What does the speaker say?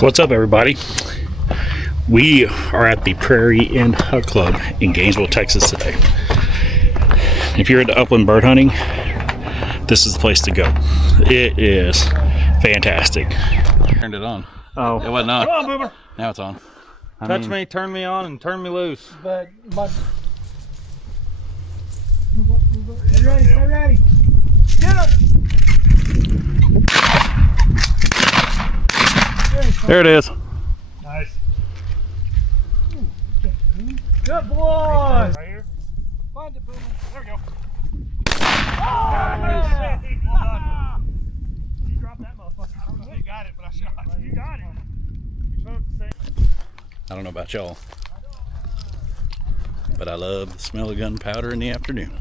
What's up, everybody? We are at the Prairie Inn Hunt Club in Gainesville, Texas today. If you're into upland bird hunting, this is the place to go. It is fantastic. Turned it on. Oh, It wasn't on. Come on, Boomer. Now it's on. Touch me, turn me on, and turn me loose. But move up. Stay ready, stay ready. Get him! there it is. Nice. Good boy! Right here. Find it, Boomer. There we go. Oh, nice. Well done. You dropped that motherfucker. I don't know if you got it, but I shot. You got it. I don't know about y'all, but I love the smell of gunpowder in the afternoon.